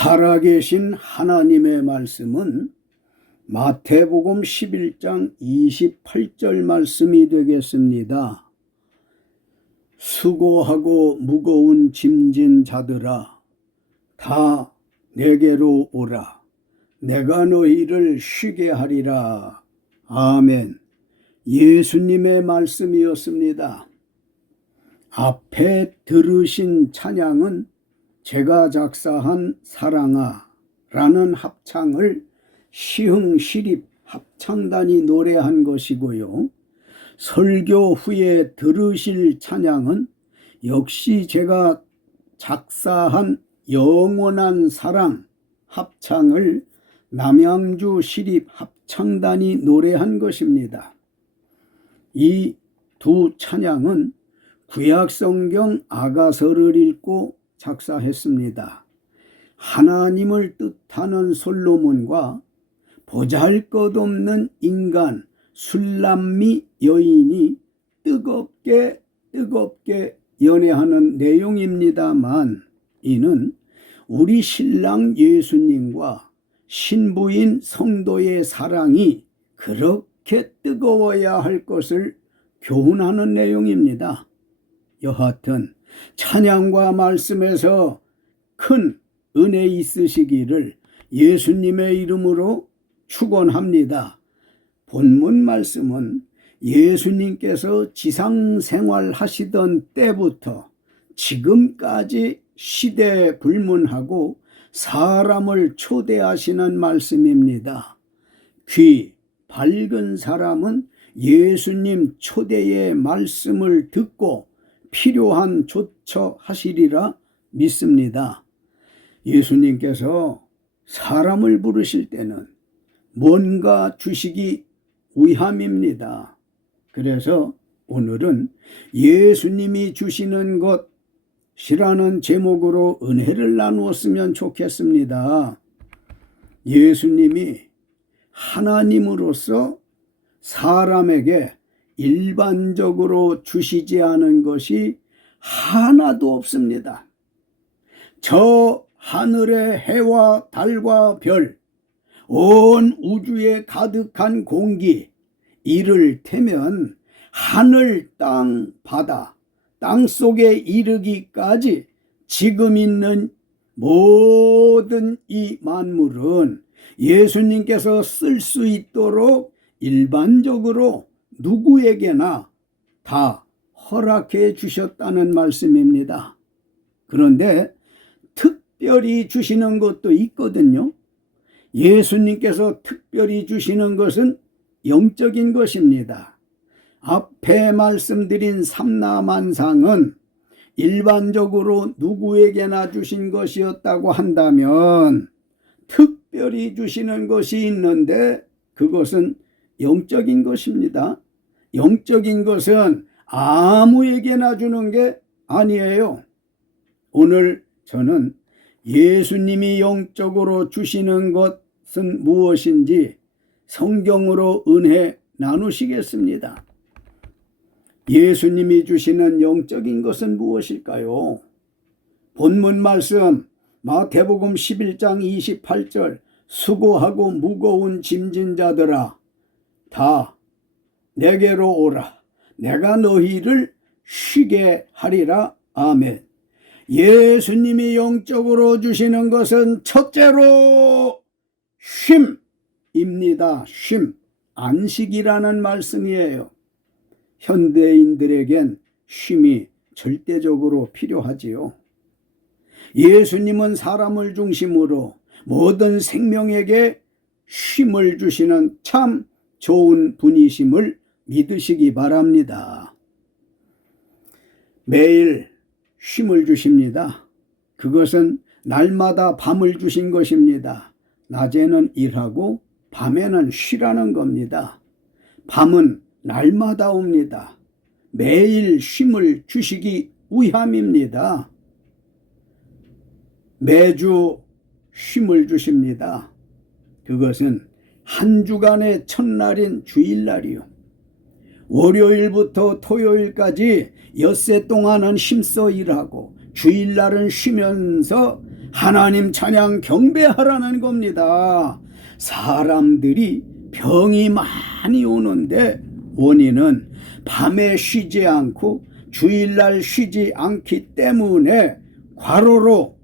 살아계신 하나님의 말씀은 마태복음 11장 28절 말씀이 되겠습니다. 수고하고 무거운 짐진 자들아 다 내게로 오라. 내가 너희를 쉬게 하리라. 아멘. 예수님의 말씀이었습니다. 앞에 들으신 찬양은 제가 작사한 사랑아라는 합창을 시흥시립 합창단이 노래한 것이고요. 설교 후에 들으실 찬양은 역시 제가 작사한 영원한 사랑 합창을 남양주 시립 합창단이 노래한 것입니다. 이 두 찬양은 구약성경 아가서를 읽고 작사했습니다. 하나님을 뜻하는 솔로몬과 보잘것없는 인간 술람미 여인이 뜨겁게 연애하는 내용입니다만, 이는 우리 신랑 예수님과 신부인 성도의 사랑이 그렇게 뜨거워야 할 것을 교훈하는 내용입니다. 여하튼 찬양과 말씀에서 큰 은혜 있으시기를 예수님의 이름으로 축원합니다. 본문 말씀은 예수님께서 지상생활 하시던 때부터 지금까지 시대 불문하고 사람을 초대하시는 말씀입니다. 귀 밝은 사람은 예수님 초대의 말씀을 듣고 필요한 조처하시리라 믿습니다. 예수님께서 사람을 부르실 때는 뭔가 주시기 위함입니다. 그래서 오늘은 예수님이 주시는 것이라는 제목으로 은혜를 나누었으면 좋겠습니다. 예수님이 하나님으로서 사람에게 일반적으로 주시지 않은 것이 하나도 없습니다. 저 하늘의 해와 달과 별, 온 우주에 가득한 공기, 이를 테면 하늘, 땅, 바다, 땅 속에 이르기까지 지금 있는 모든 이 만물은 예수님께서 쓸 수 있도록 일반적으로 누구에게나 다 허락해 주셨다는 말씀입니다. 그런데 특별히 주시는 것도 있거든요. 예수님께서 특별히 주시는 것은 영적인 것입니다. 앞에 말씀드린 삼라만상은 일반적으로 누구에게나 주신 것이었다고 한다면 특별히 주시는 것이 있는데 그것은 영적인 것입니다. 영적인 것은 아무에게나 주는 게 아니에요. 오늘 저는 예수님이 영적으로 주시는 것은 무엇인지 성경으로 은혜 나누시겠습니다. 예수님이 주시는 영적인 것은 무엇일까요? 본문 말씀 마태복음 11장 28절 수고하고 무거운 짐진 자들아 다 내게로 오라. 내가 너희를 쉬게 하리라. 아멘. 예수님이 영적으로 주시는 것은 첫째로 쉼입니다. 쉼, 안식이라는 말씀이에요. 현대인들에겐 쉼이 절대적으로 필요하지요. 예수님은 사람을 중심으로 모든 생명에게 쉼을 주시는 참 좋은 분이심을 믿으시기 바랍니다. 매일 쉼을 주십니다. 그것은 날마다 밤을 주신 것입니다. 낮에는 일하고 밤에는 쉬라는 겁니다. 밤은 날마다 옵니다. 매일 쉼을 주시기 위함입니다. 매주 쉼을 주십니다. 그것은 한 주간의 첫날인 주일날이요. 월요일부터 토요일까지 엿새 동안은 힘써 일하고 주일날은 쉬면서 하나님 찬양 경배하라는 겁니다. 사람들이 병이 많이 오는데 원인은 밤에 쉬지 않고 주일날 쉬지 않기 때문에 과로로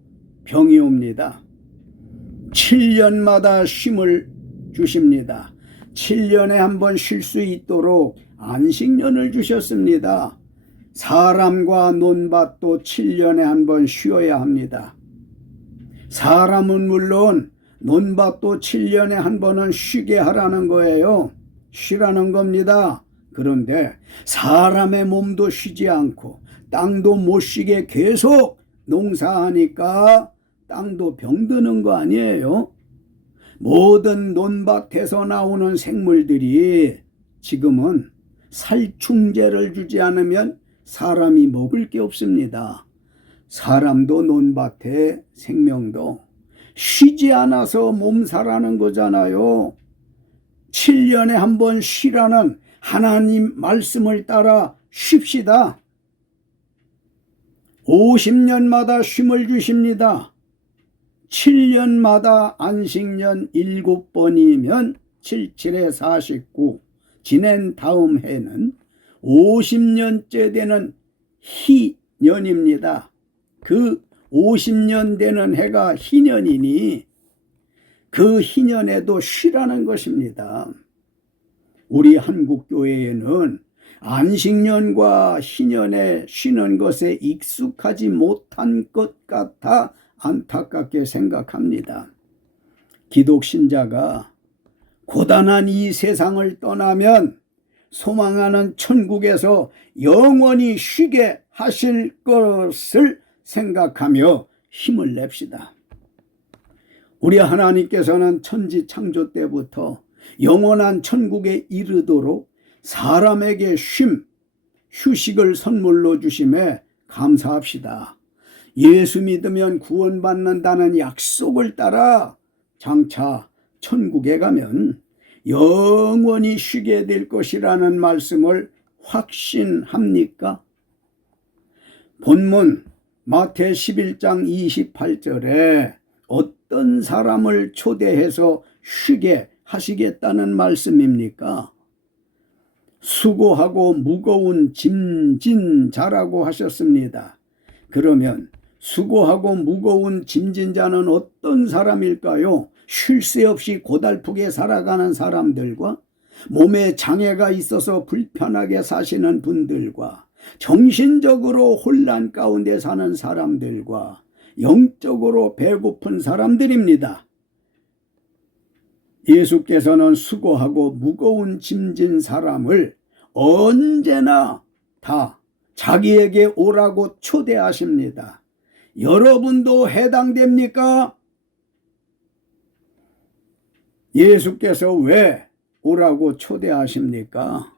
병이 옵니다. 7년마다 쉼을 주십니다. 7년에 한 번 쉴 수 있도록 안식년을 주셨습니다. 사람과 논밭도 7년에 한 번 쉬어야 합니다. 사람은 물론 논밭도 7년에 한 번은 쉬게 하라는 거예요. 쉬라는 겁니다. 그런데 사람의 몸도 쉬지 않고 땅도 못 쉬게 계속 농사하니까 땅도 병드는 거 아니에요? 모든 논밭에서 나오는 생물들이 지금은 살충제를 주지 않으면 사람이 먹을 게 없습니다. 사람도 논밭에 생명도 쉬지 않아서 몸살하는 거잖아요. 7년에 한 번 쉬라는 하나님 말씀을 따라 쉽시다. 50년마다 쉼을 주십니다. 7년마다 안식년 7번이면 77에 49 지낸 다음 해는 50년째 되는 희년입니다. 그 50년 되는 해가 희년이니 그 희년에도 쉬라는 것입니다. 우리 한국교회에는 안식년과 희년에 쉬는 것에 익숙하지 못한 것 같아 안타깝게 생각합니다. 기독신자가 고단한 이 세상을 떠나면 소망하는 천국에서 영원히 쉬게 하실 것을 생각하며 힘을 냅시다. 우리 하나님께서는 천지 창조 때부터 영원한 천국에 이르도록 사람에게 휴식을 선물로 주심에 감사합시다. 예수 믿으면 구원받는다는 약속을 따라 장차 천국에 가면 영원히 쉬게 될 것이라는 말씀을 확신합니까? 본문 마태 11장 28절에 어떤 사람을 초대해서 쉬게 하시겠다는 말씀입니까? 수고하고 무거운 짐진 자라고 하셨습니다. 그러면 수고하고 무거운 짐진 자는 어떤 사람일까요? 쉴 새 없이 고달프게 살아가는 사람들과 몸에 장애가 있어서 불편하게 사시는 분들과 정신적으로 혼란 가운데 사는 사람들과 영적으로 배고픈 사람들입니다. 예수께서는 수고하고 무거운 짐진 사람을 언제나 다 자기에게 오라고 초대하십니다. 여러분도 해당됩니까? 예수께서 왜 오라고 초대하십니까?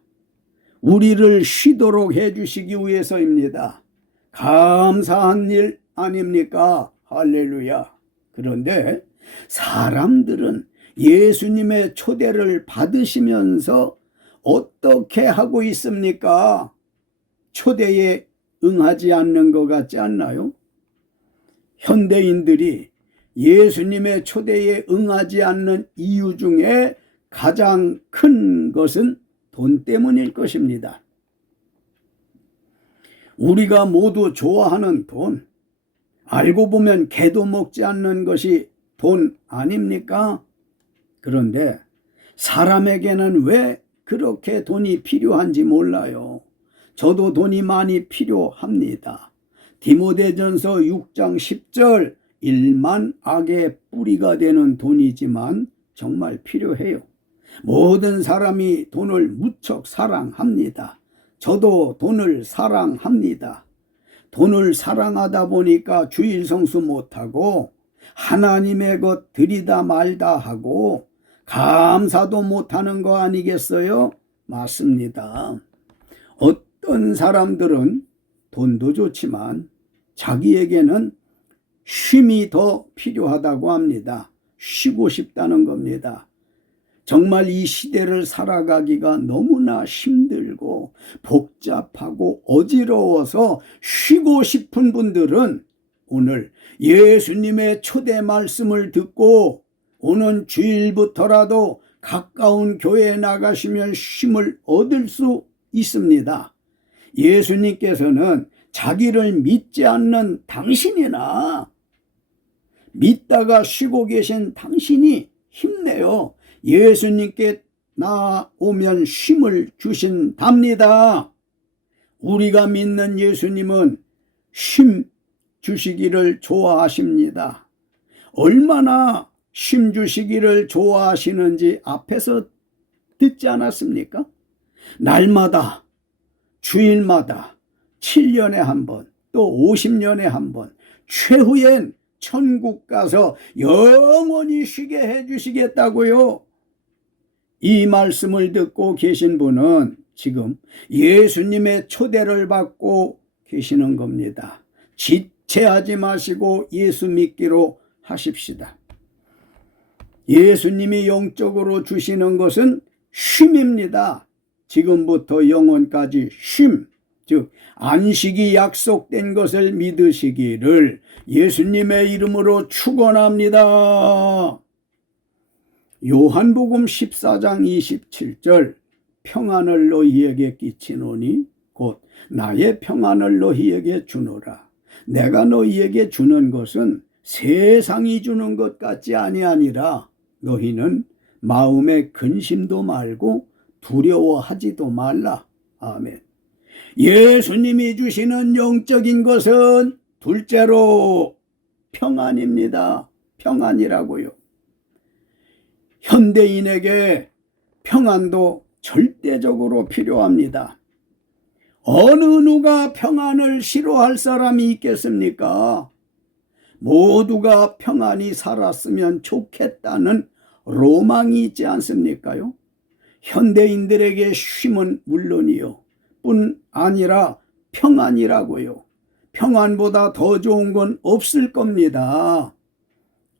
우리를 쉬도록 해주시기 위해서입니다. 감사한 일 아닙니까? 할렐루야. 그런데 사람들은 예수님의 초대를 받으시면서 어떻게 하고 있습니까? 초대에 응하지 않는 것 같지 않나요? 현대인들이 예수님의 초대에 응하지 않는 이유 중에 가장 큰 것은 돈 때문일 것입니다. 우리가 모두 좋아하는 돈, 알고 보면 개도 먹지 않는 것이 돈 아닙니까? 그런데 사람에게는 왜 그렇게 돈이 필요한지 몰라요. 저도 돈이 많이 필요합니다. 디모데전서 6장 10절 일만 악의 뿌리가 되는 돈이지만 정말 필요해요. 모든 사람이 돈을 무척 사랑합니다. 저도 돈을 사랑합니다. 돈을 사랑하다 보니까 주일 성수 못하고 하나님의 것 드리다 말다 하고 감사도 못하는 거 아니겠어요? 맞습니다. 어떤 사람들은 돈도 좋지만 자기에게는 쉼이 더 필요하다고 합니다. 쉬고 싶다는 겁니다. 정말 이 시대를 살아가기가 너무나 힘들고 복잡하고 어지러워서 쉬고 싶은 분들은 오늘 예수님의 초대 말씀을 듣고 오는 주일부터라도 가까운 교회에 나가시면 쉼을 얻을 수 있습니다. 예수님께서는 자기를 믿지 않는 당신이나 믿다가 쉬고 계신 당신이 힘내요 예수님께 나오면 쉼을 주신답니다. 우리가 믿는 예수님은 쉼 주시기를 좋아하십니다. 얼마나 쉼 주시기를 좋아하시는지 앞에서 듣지 않았습니까? 날마다, 주일마다, 7년에 한 번, 또 50년에 한 번, 최후엔 천국 가서 영원히 쉬게 해주시겠다고요. 이 말씀을 듣고 계신 분은 지금 예수님의 초대를 받고 계시는 겁니다. 지체하지 마시고 예수 믿기로 하십시다. 예수님이 영적으로 주시는 것은 쉼입니다. 지금부터 영원까지 쉼, 즉 안식이 약속된 것을 믿으시기를 예수님의 이름으로 축원합니다. 요한복음 14장 27절 평안을 너희에게 끼치노니 곧 나의 평안을 너희에게 주노라. 내가 너희에게 주는 것은 세상이 주는 것 같지 아니하니라. 너희는 마음에 근심도 말고 두려워하지도 말라. 아멘. 예수님이 주시는 영적인 것은 둘째로 평안입니다. 평안이라고요. 현대인에게 평안도 절대적으로 필요합니다. 어느 누가 평안을 싫어할 사람이 있겠습니까? 모두가 평안히 살았으면 좋겠다는 로망이 있지 않습니까요? 현대인들에게 쉼은 물론이요 뿐 아니라 평안이라고요. 평안보다 더 좋은 건 없을 겁니다.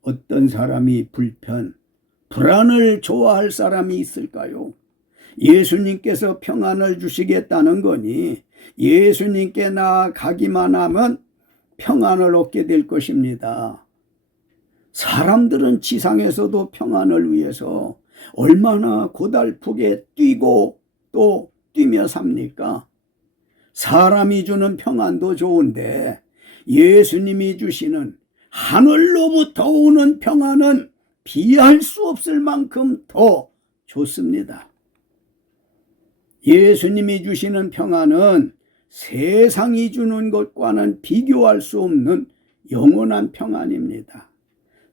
어떤 사람이 불안을 좋아할 사람이 있을까요? 예수님께서 평안을 주시겠다는 거니 예수님께 나아가기만 하면 평안을 얻게 될 것입니다. 사람들은 지상에서도 평안을 위해서 얼마나 고달프게 뛰고 또 뛰며 삽니까? 사람이 주는 평안도 좋은데 예수님이 주시는 하늘로부터 오는 평안은 비할 수 없을 만큼 더 좋습니다. 예수님이 주시는 평안은 세상이 주는 것과는 비교할 수 없는 영원한 평안입니다.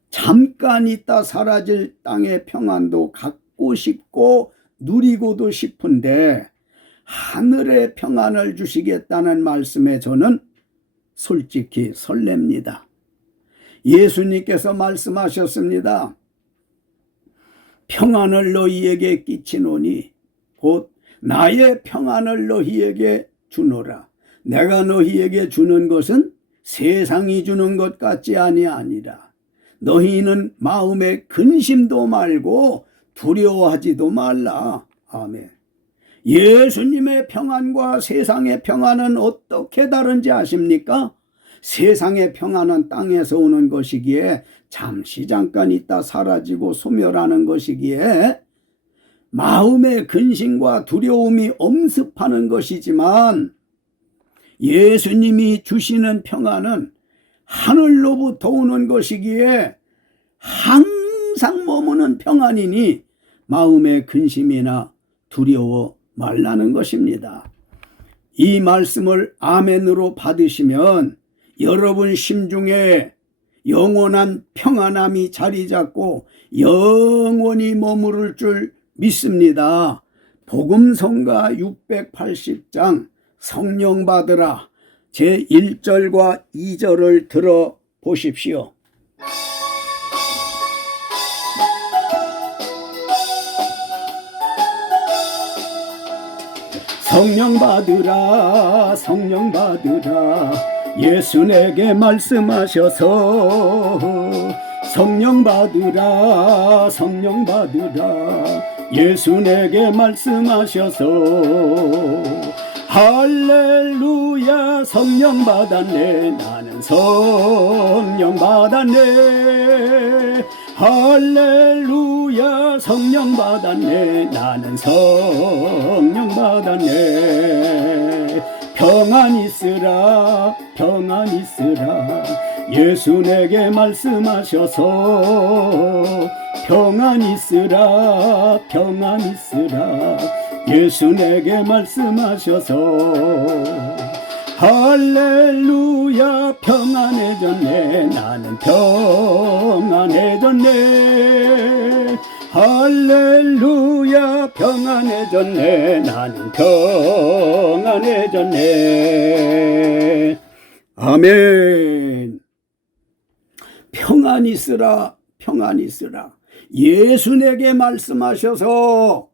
잠깐 있다 사라질 땅의 평안도 갖고 싶고 누리고도 싶은데 하늘의 평안을 주시겠다는 말씀에 저는 솔직히 설렙니다. 예수님께서 말씀하셨습니다. 평안을 너희에게 끼치노니 곧 나의 평안을 너희에게 주노라. 내가 너희에게 주는 것은 세상이 주는 것 같지 아니하니라. 너희는 마음에 근심도 말고 두려워하지도 말라. 아멘. 예수님의 평안과 세상의 평안은 어떻게 다른지 아십니까? 세상의 평안은 땅에서 오는 것이기에 잠시 잠깐 있다 사라지고 소멸하는 것이기에 마음의 근심과 두려움이 엄습하는 것이지만 예수님이 주시는 평안은 하늘로부터 오는 것이기에 항상 머무는 평안이니 마음의 근심이나 두려워 말라는 것입니다. 이 말씀을 아멘으로 받으시면 여러분 심중에 영원한 평안함이 자리 잡고 영원히 머무를 줄 믿습니다. 복음성가 680장 성령 받으라 제1절과 2절을 들어보십시오. 성령 받으라 성령 받으라 예수 내게 말씀하셔서 성령 받으라 성령 받으라 예수 내게 말씀하셔서 할렐루야 성령 받았네. 나는 성령 받았네. 할렐루야 성령 받았네. 나는 성령 받았네. 평안 있으라 평안 있으라 예수 내게 말씀하셔서 평안 있으라 평안 있으라 예수 내게 말씀하셔서 할렐루야 평안해졌네. 나는 평안해졌네. 할렐루야 평안해졌네. 나는 평안해졌네. 아멘. 평안 있으라 평안 있으라 예수 내게 말씀하셔서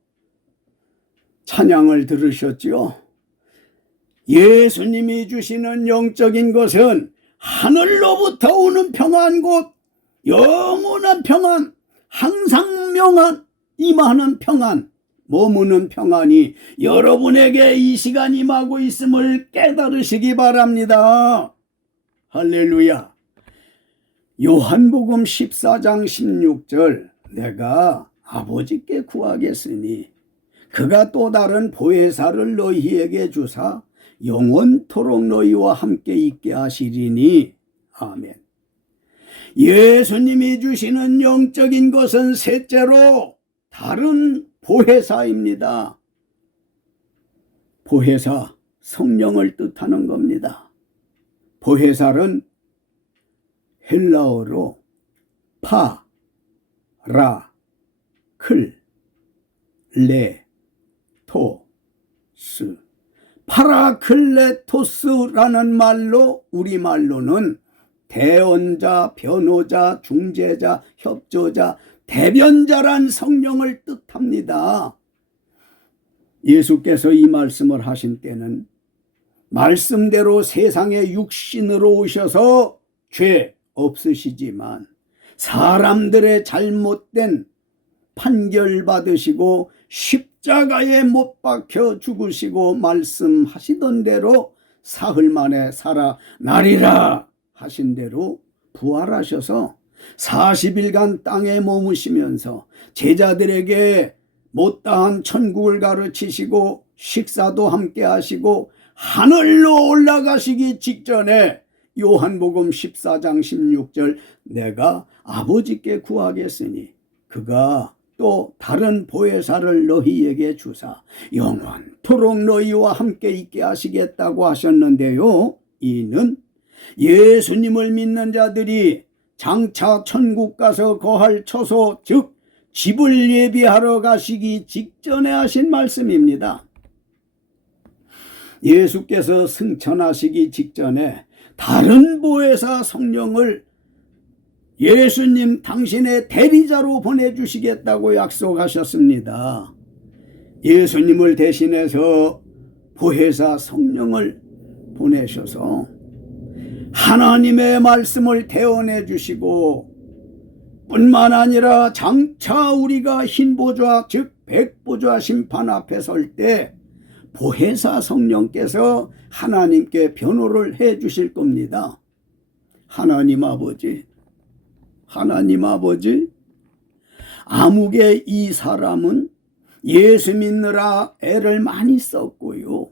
찬양을 들으셨죠? 예수님이 주시는 영적인 것은 하늘로부터 오는 평안, 곧 영원한 평안, 항상 명한 임하는 평안, 머무는 평안이 여러분에게 이 시간 임하고 있음을 깨달으시기 바랍니다. 할렐루야. 요한복음 14장 16절 내가 아버지께 구하겠으니 그가 또 다른 보혜사를 너희에게 주사 영원토록 너희와 함께 있게 하시리니. 아멘. 예수님이 주시는 영적인 것은 셋째로 다른 보혜사입니다. 보혜사, 성령을 뜻하는 겁니다. 보혜사는 헬라어로 파라클레토스, 파라클레토스라는 말로 우리말로는 대언자, 변호자, 중재자, 협조자, 대변자란 성령을 뜻합니다. 예수께서 이 말씀을 하신 때는 말씀대로 세상에 육신으로 오셔서 죄 없으시지만 사람들의 잘못된 판결 받으시고 십자가에 못 박혀 죽으시고 말씀하시던 대로 사흘 만에 살아나리라 하신 대로 부활하셔서 40일간 땅에 머무시면서 제자들에게 못다한 천국을 가르치시고 식사도 함께 하시고 하늘로 올라가시기 직전에 요한복음 14장 16절 내가 아버지께 구하겠으니 그가 또 다른 보혜사를 너희에게 주사 영원토록 너희와 함께 있게 하시겠다고 하셨는데요. 이는 예수님을 믿는 자들이 장차 천국 가서 거할 처소, 즉 집을 예비하러 가시기 직전에 하신 말씀입니다. 예수께서 승천하시기 직전에 다른 보혜사 성령을 예수님 당신의 대리자로 보내주시겠다고 약속하셨습니다. 예수님을 대신해서 보혜사 성령을 보내셔서 하나님의 말씀을 대언해 주시고 뿐만 아니라 장차 우리가 흰보좌 즉 백보좌 심판 앞에 설 때 보혜사 성령께서 하나님께 변호를 해 주실 겁니다. 하나님 아버지, 하나님 아버지, 아무개 이 사람은 예수 믿느라 애를 많이 썼고요.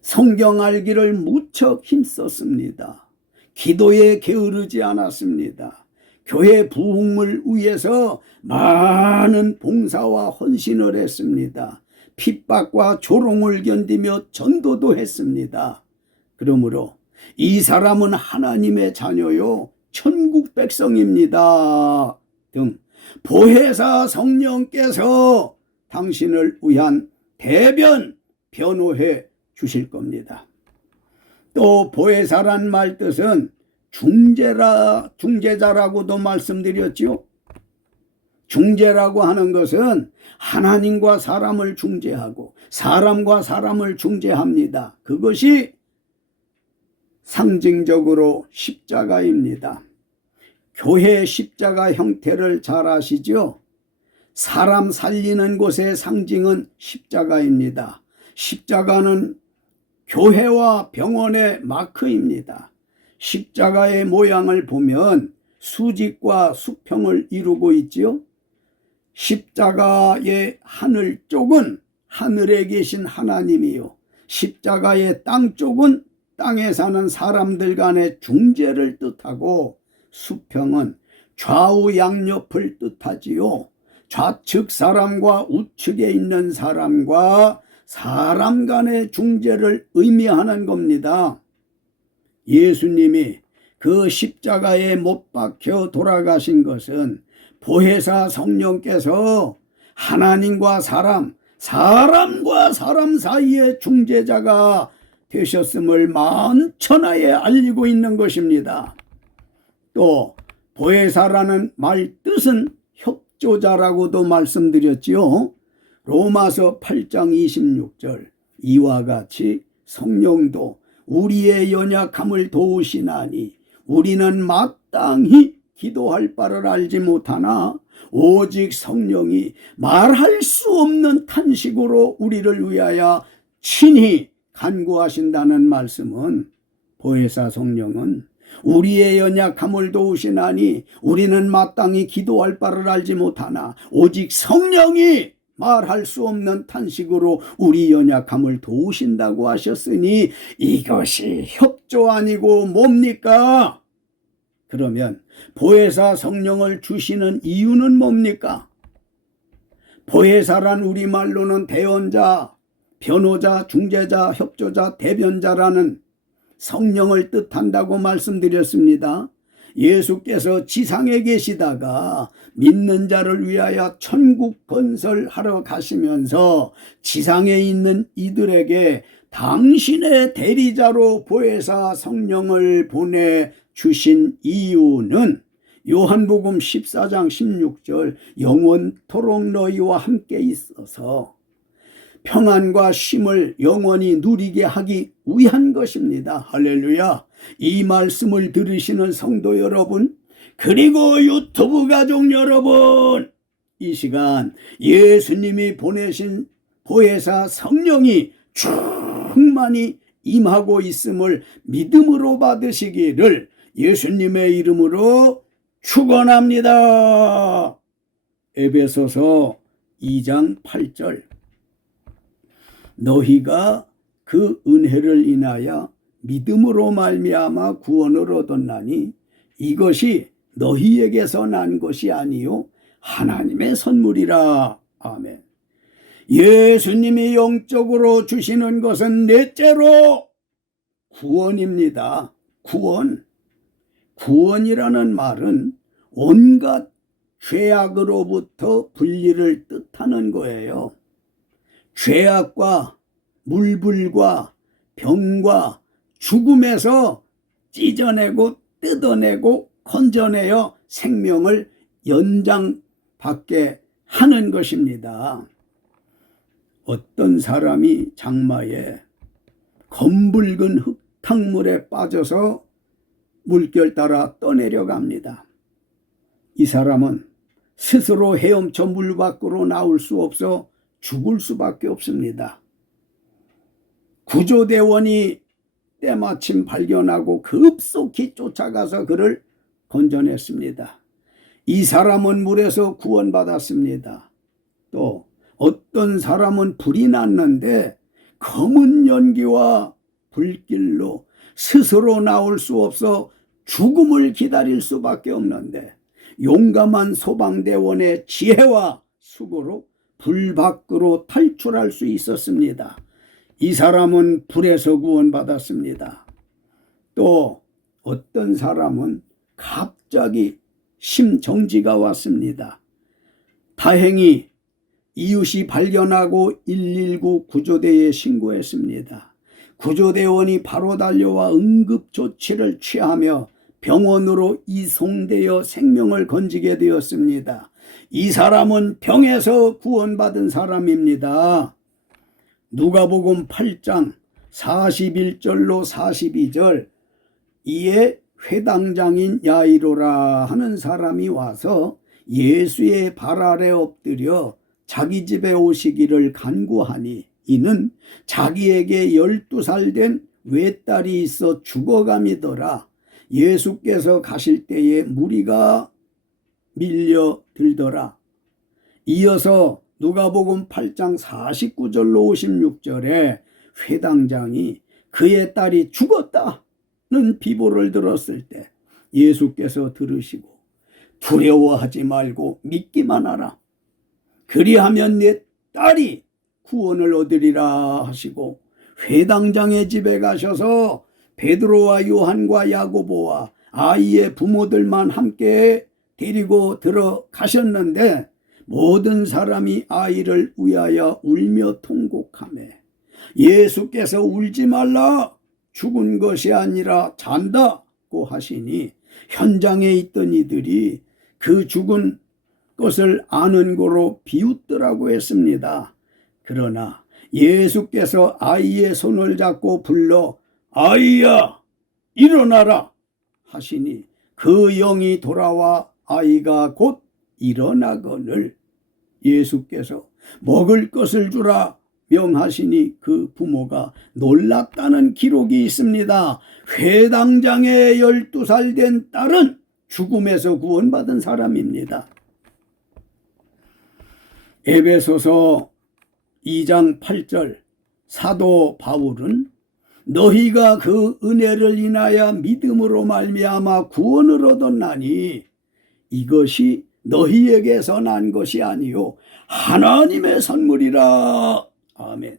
성경 알기를 무척 힘썼습니다. 기도에 게으르지 않았습니다. 교회 부흥을 위해서 많은 봉사와 헌신을 했습니다. 핍박과 조롱을 견디며 전도도 했습니다. 그러므로 이 사람은 하나님의 자녀요 천국 백성입니다 등 보혜사 성령께서 당신을 위한 대변 변호해 주실 겁니다. 또 보혜사란 말 뜻은 중재자라고도 말씀드렸지요. 중재라고 하는 것은 하나님과 사람을 중재하고 사람과 사람을 중재합니다. 그것이 상징적으로 십자가입니다. 교회 십자가 형태를 잘 아시죠? 사람 살리는 곳의 상징은 십자가입니다. 십자가는 교회와 병원의 마크입니다. 십자가의 모양을 보면 수직과 수평을 이루고 있지요. 십자가의 하늘 쪽은 하늘에 계신 하나님이요, 십자가의 땅 쪽은 땅에 사는 사람들 간의 중재를 뜻하고, 수평은 좌우 양옆을 뜻하지요. 좌측 사람과 우측에 있는 사람과 사람 간의 중재를 의미하는 겁니다. 예수님이 그 십자가에 못 박혀 돌아가신 것은 보혜사 성령께서 하나님과 사람과 사람 사이의 중재자가 되셨음을 만천하에 알리고 있는 것입니다. 또 보혜사라는 말 뜻은 협조자라고도 말씀드렸지요. 로마서 8장 26절, 이와 같이 성령도 우리의 연약함을 도우시나니 우리는 마땅히 기도할 바를 알지 못하나 오직 성령이 말할 수 없는 탄식으로 우리를 위하여 친히 간구하신다는 말씀은, 보혜사 성령은 우리의 연약함을 도우시나니 우리는 마땅히 기도할 바를 알지 못하나 오직 성령이 말할 수 없는 탄식으로 우리 연약함을 도우신다고 하셨으니 이것이 협조 아니고 뭡니까? 그러면 보혜사 성령을 주시는 이유는 뭡니까? 보혜사란 우리말로는 대언자, 변호자, 중재자, 협조자, 대변자라는 성령을 뜻한다고 말씀드렸습니다. 예수께서 지상에 계시다가 믿는 자를 위하여 천국 건설하러 가시면서 지상에 있는 이들에게 당신의 대리자로 보혜사 성령을 보내주신 이유는 요한복음 14장 16절, 영원토록 너희와 함께 있어서 평안과 쉼을 영원히 누리게 하기 위한 것입니다. 할렐루야. 이 말씀을 들으시는 성도 여러분, 그리고 유튜브 가족 여러분, 이 시간 예수님이 보내신 보혜사 성령이 충만히 임하고 있음을 믿음으로 받으시기를 예수님의 이름으로 축원합니다. 에베소서 2장 8절, 너희가 그 은혜를 인하여 믿음으로 말미암아 구원을 얻었나니 이것이 너희에게서 난 것이 아니요 하나님의 선물이라. 아멘. 예수님이 영적으로 주시는 것은 넷째로 구원입니다. 구원이라는 말은 온갖 죄악으로부터 분리를 뜻하는 거예요. 죄악과 물불과 병과 죽음에서 찢어내고 뜯어내고 건져내어 생명을 연장받게 하는 것입니다. 어떤 사람이 장마에 검붉은 흙탕물에 빠져서 물결 따라 떠내려갑니다. 이 사람은 스스로 헤엄쳐 물 밖으로 나올 수 없어 죽을 수밖에 없습니다. 구조대원이 때마침 발견하고 급속히 쫓아가서 그를 건져냈습니다. 이 사람은 물에서 구원받았습니다. 또 어떤 사람은 불이 났는데 검은 연기와 불길로 스스로 나올 수 없어 죽음을 기다릴 수밖에 없는데 용감한 소방대원의 지혜와 수고로 불 밖으로 탈출할 수 있었습니다. 이 사람은 불에서 구원받았습니다. 또 어떤 사람은 갑자기 심정지가 왔습니다. 다행히 이웃이 발견하고 119 구조대에 신고했습니다. 구조대원이 바로 달려와 응급조치를 취하며 병원으로 이송되어 생명을 건지게 되었습니다. 이 사람은 병에서 구원받은 사람입니다. 누가복음 8장 41절로 42절, 이에 회당장인 야이로라 하는 사람이 와서 예수의 발 아래 엎드려 자기 집에 오시기를 간구하니 이는 자기에게 12살 된 외딸이 있어 죽어감이더라. 예수께서 가실 때에 무리가 밀려들더라. 이어서 누가복음 8장 49절로 56절에 회당장이 그의 딸이 죽었다는 비보를 들었을 때 예수께서 들으시고 두려워하지 말고 믿기만 하라. 그리하면 내 딸이 구원을 얻으리라 하시고 회당장의 집에 가셔서 베드로와 요한과 야고보와 아이의 부모들만 함께 데리고 들어가셨는데 모든 사람이 아이를 위하여 울며 통곡하매 예수께서 울지 말라 죽은 것이 아니라 잔다고 하시니 현장에 있던 이들이 그 죽은 것을 아는 고로 비웃더라고 했습니다. 그러나 예수께서 아이의 손을 잡고 불러 아이야 일어나라 하시니 그 영이 돌아와 아이가 곧 일어나거늘 예수께서 먹을 것을 주라 명하시니 그 부모가 놀랐다는 기록이 있습니다. 회당장의 12살 된 딸은 죽음에서 구원받은 사람입니다. 에베소서 2장 8절 사도 바울은 너희가 그 은혜를 인하여 믿음으로 말미암아 구원을 얻었나니 이것이 너희에게서 난 것이 아니요 하나님의 선물이라. 아멘.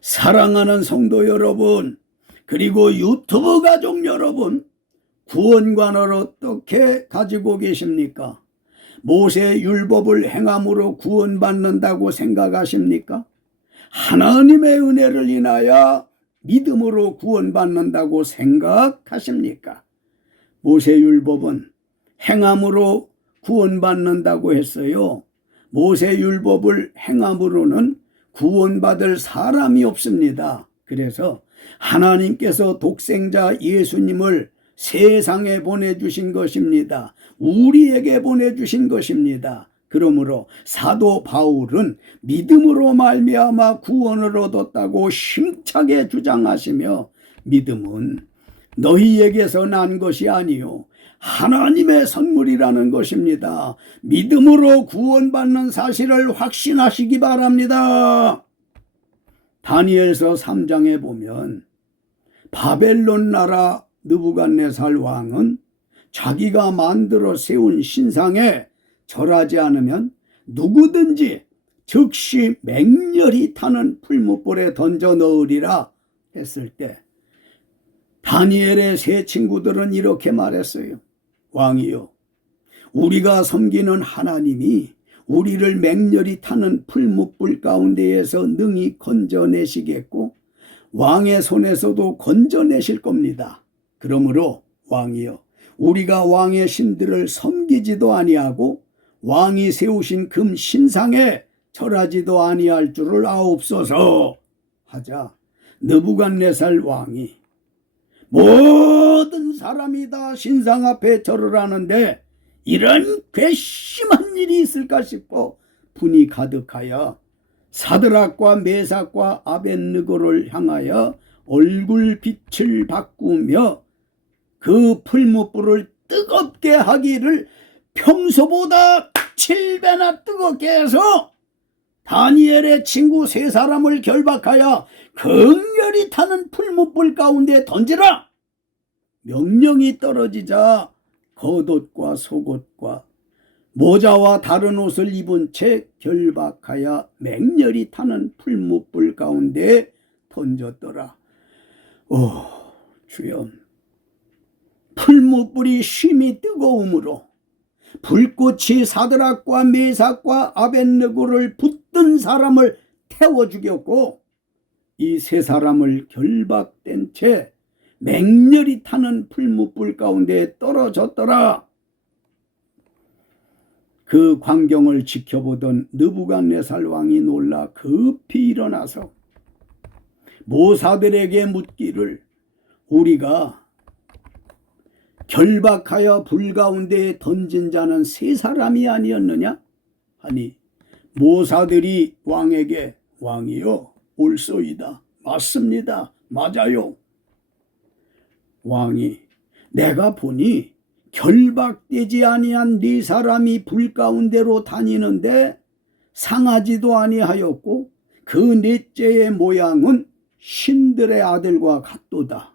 사랑하는 성도 여러분, 그리고 유튜브 가족 여러분, 구원관을 어떻게 가지고 계십니까? 모세 율법을 행함으로 구원받는다고 생각하십니까? 하나님의 은혜를 인하여 믿음으로 구원받는다고 생각하십니까? 모세 율법은 행함으로 구원받는다고 했어요. 모세 율법을 행함으로는 구원받을 사람이 없습니다. 그래서 하나님께서 독생자 예수님을 세상에 보내주신 것입니다. 우리에게 보내주신 것입니다. 그러므로 사도 바울은 믿음으로 말미암아 구원을 얻었다고 힘차게 주장하시며 믿음은 너희에게서 난 것이 아니요 하나님의 선물이라는 것입니다. 믿음으로 구원받는 사실을 확신하시기 바랍니다. 다니엘서 3장에 보면 바벨론 나라 느부갓네살 왕은 자기가 만들어 세운 신상에 절하지 않으면 누구든지 즉시 맹렬히 타는 풀무불에 던져 넣으리라 했을 때 다니엘의 세 친구들은 이렇게 말했어요. 왕이요, 우리가 섬기는 하나님이 우리를 맹렬히 타는 풀무불 가운데에서 능히 건져내시겠고 왕의 손에서도 건져내실 겁니다. 그러므로 왕이요, 우리가 왕의 신들을 섬기지도 아니하고 왕이 세우신 금 신상에 절하지도 아니할 줄을 아옵소서 하자 느부갓네살 왕이 모든 사람이 다 신상 앞에 절을 하는데 이런 괘씸한 일이 있을까 싶어 분이 가득하여 사드락과 메삭과 아벳느고를 향하여 얼굴빛을 바꾸며 그 풀무불을 뜨겁게 하기를 평소보다 7배나 뜨겁게 해서 다니엘의 친구 세 사람을 결박하여 극렬히 타는 풀무불 가운데 던지라. 명령이 떨어지자 겉옷과 속옷과 모자와 다른 옷을 입은 채 결박하여 맹렬히 타는 풀무불 가운데 던졌더라. 오 주여, 풀무불이 심히 뜨거움으로 불꽃이 사드락과 메삭과 아벳느고를 붙든 사람을 태워 죽였고 이 세 사람을 결박된 채 맹렬히 타는 풀무불 가운데 떨어졌더라. 그 광경을 지켜보던 느부갓네살 왕이 놀라 급히 일어나서 모사들에게 묻기를 우리가 결박하여 불 가운데에 던진 자는 세 사람이 아니었느냐 하니 모사들이 왕에게 왕이요, 옳소이다. 맞습니다. 맞아요. 왕이 내가 보니 결박되지 아니한 네 사람이 불 가운데로 다니는데 상하지도 아니하였고 그 넷째의 모양은 신들의 아들과 같도다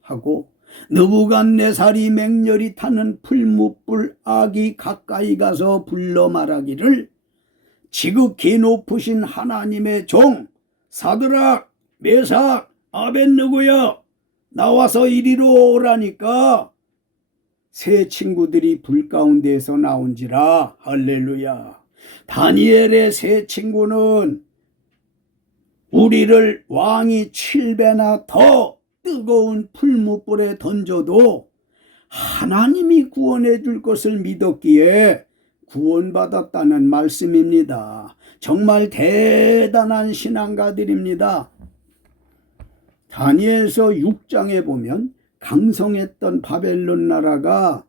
하고 느부갓네살이 맹렬히 타는 풀무불 악이 가까이 가서 불러 말하기를 지극히 높으신 하나님의 종 사드락 메삭 아벳느고여 나와서 이리로 오라니까 세 친구들이 불 가운데에서 나온지라. 할렐루야. 다니엘의 세 친구는 우리를 왕이 7배나 더 뜨거운 풀무불에 던져도 하나님이 구원해 줄 것을 믿었기에 구원받았다는 말씀입니다. 정말 대단한 신앙가들입니다. 다니엘서 6장에 보면 강성했던 바벨론 나라가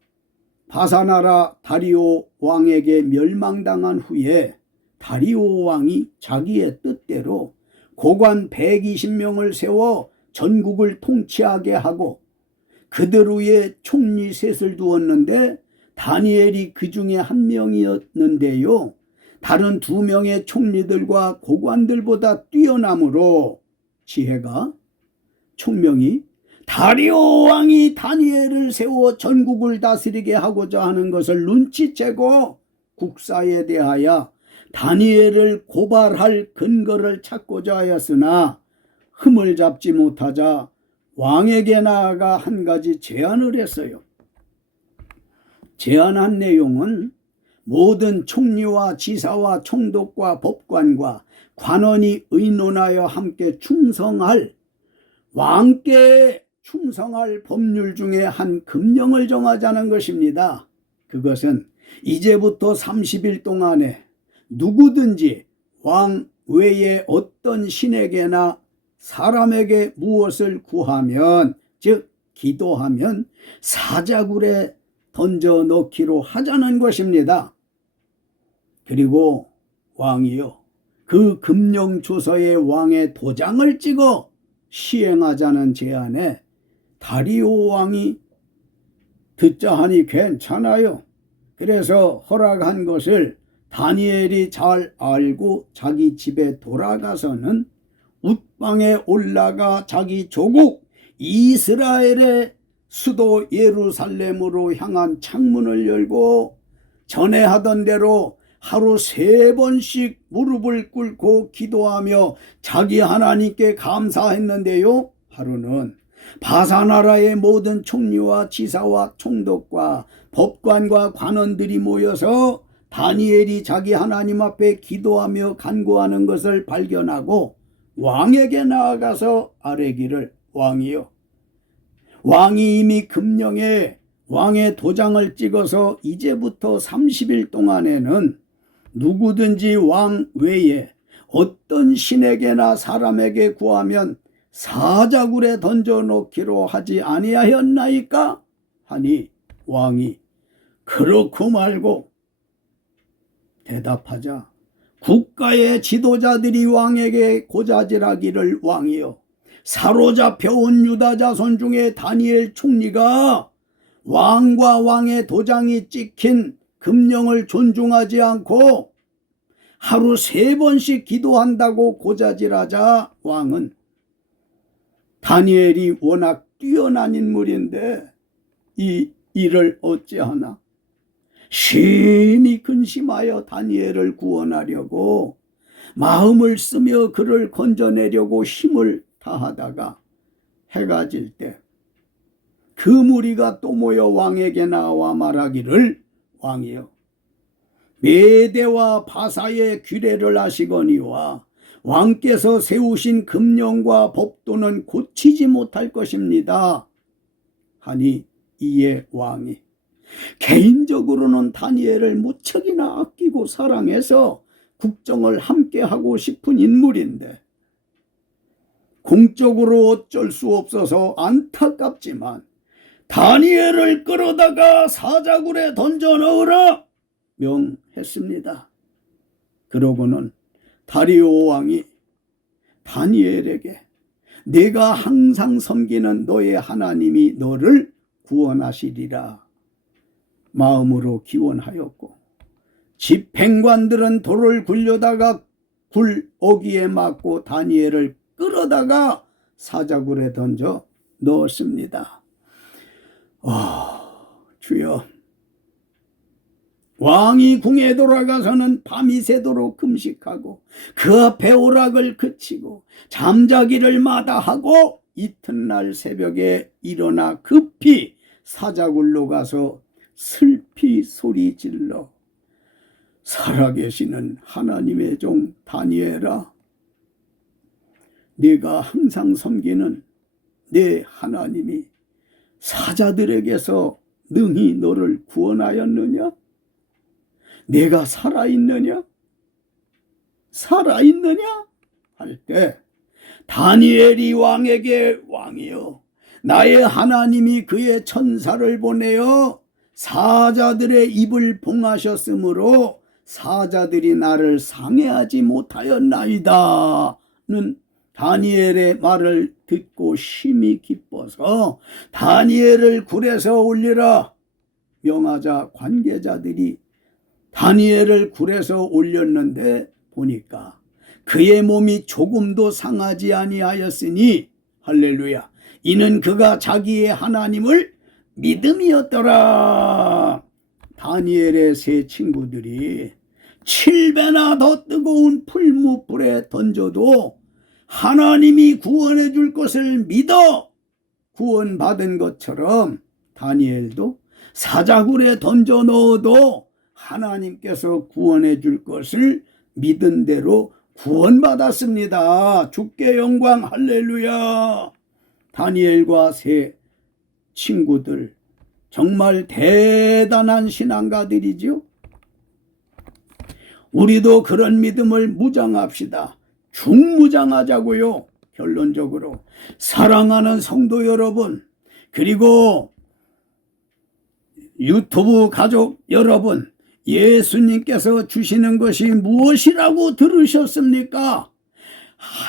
바사나라 다리오 왕에게 멸망당한 후에 다리오 왕이 자기의 뜻대로 고관 120명을 세워 전국을 통치하게 하고 그들 위에 총리 셋을 두었는데 다니엘이 그 중에 한 명이었는데요. 다른 2명의 총리들과 고관들보다 뛰어남으로 지혜가 총명이 다리오 왕이 다니엘을 세워 전국을 다스리게 하고자 하는 것을 눈치채고 국사에 대하여 다니엘을 고발할 근거를 찾고자 하였으나 흠을 잡지 못하자 왕에게 나아가 한 가지 제안을 했어요. 제안한 내용은 모든 총리와 지사와 총독과 법관과 관원이 의논하여 함께 충성할 왕께 충성할 법률 중에 한 금령을 정하자는 것입니다. 그것은 이제부터 30일 동안에 누구든지 왕 외에 어떤 신에게나 사람에게 무엇을 구하면 즉 기도하면 사자굴에 던져 넣기로 하자는 것입니다. 그리고 왕이요 그 금령 조서에 왕의 도장을 찍어 시행하자는 제안에 다리오 왕이 듣자 하니 괜찮아요. 그래서 허락한 것을 다니엘이 잘 알고 자기 집에 돌아가서는 웃방에 올라가 자기 조국 이스라엘의 수도 예루살렘으로 향한 창문을 열고 전에 하던 대로 하루 3번씩 무릎을 꿇고 기도하며 자기 하나님께 감사했는데요. 하루는 바사나라의 모든 총리와 지사와 총독과 법관과 관원들이 모여서 다니엘이 자기 하나님 앞에 기도하며 간구하는 것을 발견하고 왕에게 나아가서 아뢰기를 왕이요 왕이 이미 금령에 왕의 도장을 찍어서 이제부터 30일 동안에는 누구든지 왕 외에 어떤 신에게나 사람에게 구하면 사자굴에 던져놓기로 하지 아니하였나이까? 하니 왕이 그렇고 말고 대답하자 국가의 지도자들이 왕에게 고자질하기를 왕이여 사로잡혀온 유다 자손 중에 다니엘 총리가 왕과 왕의 도장이 찍힌 금령을 존중하지 않고 하루 3번씩 기도한다고 고자질하자 왕은 다니엘이 워낙 뛰어난 인물인데 이 일을 어찌하나 심히 근심하여 다니엘을 구원하려고 마음을 쓰며 그를 건져내려고 힘을 다하다가 해가 질 때 그 무리가 또 모여 왕에게 나와 말하기를 왕이여 메대와 바사의 규례를 하시거니와 왕께서 세우신 금령과 법도는 고치지 못할 것입니다 하니 이에 왕이 개인적으로는 다니엘을 무척이나 아끼고 사랑해서 국정을 함께하고 싶은 인물인데 공적으로 어쩔 수 없어서 안타깝지만 다니엘을 끌어다가 사자굴에 던져 넣으라 명했습니다. 그러고는 다리오 왕이 다니엘에게 내가 항상 섬기는 너의 하나님이 너를 구원하시리라 마음으로 기원하였고, 집행관들은 돌을 굴려다가 굴어기에 맞고 다니엘을 끌어다가 사자굴에 던져 넣었습니다. 주여, 왕이 궁에 돌아가서는 밤이 새도록 금식하고 그 앞에 오락을 그치고 잠자기를 마다하고 이튿날 새벽에 일어나 급히 사자굴로 가서 슬피 소리 질러 살아계시는 하나님의 종 다니엘아, 네가 항상 섬기는 내 하나님이 사자들에게서 능히 너를 구원하였느냐? 내가 살아있느냐? 살아있느냐? 할 때 다니엘이 왕에게 왕이여, 나의 하나님이 그의 천사를 보내어 사자들의 입을 봉하셨으므로 사자들이 나를 상해하지 못하였나이다는 다니엘의 말을 듣고 심히 기뻐서 다니엘을 굴에서 올리라 명하자 관계자들이 다니엘을 굴에서 올렸는데 보니까 그의 몸이 조금도 상하지 아니하였으니 할렐루야, 이는 그가 자기의 하나님을 믿음이었더라. 다니엘의 세 친구들이 7배나 더 뜨거운 풀무불에 던져도 하나님이 구원해 줄 것을 믿어 구원받은 것처럼 다니엘도 사자굴에 던져 넣어도 하나님께서 구원해 줄 것을 믿은 대로 구원받았습니다. 주께 영광. 할렐루야. 다니엘과 세 친구들 정말 대단한 신앙가들이죠. 우리도 그런 믿음을 무장합시다. 중무장하자고요. 결론적으로 사랑하는 성도 여러분, 그리고 유튜브 가족 여러분, 예수님께서 주시는 것이 무엇이라고 들으셨습니까?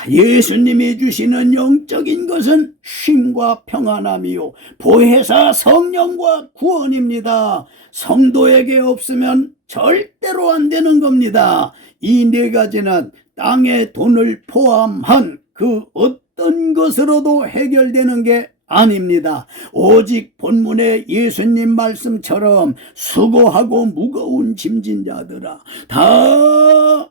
예수님이 주시는 영적인 것은 쉼과 평안함이요 보혜사 성령과 구원입니다. 성도에게 없으면 절대로 안 되는 겁니다. 이 네 가지는 땅의 돈을 포함한 그 어떤 것으로도 해결되는 게 아닙니다. 오직 본문의 예수님 말씀처럼 수고하고 무거운 짐진 자들아 다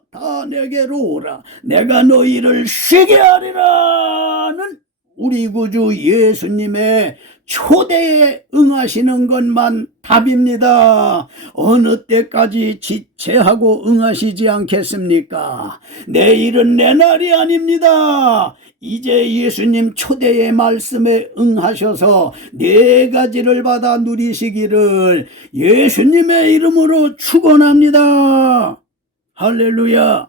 내게로 오라, 내가 너희를 쉬게 하리라는 우리 구주 예수님의 초대에 응하시는 것만 답입니다. 어느 때까지 지체하고 응하시지 않겠습니까? 내일은 내 날이 아닙니다. 이제 예수님 초대의 말씀에 응하셔서 네 가지를 받아 누리시기를 예수님의 이름으로 축원합니다. 할렐루야.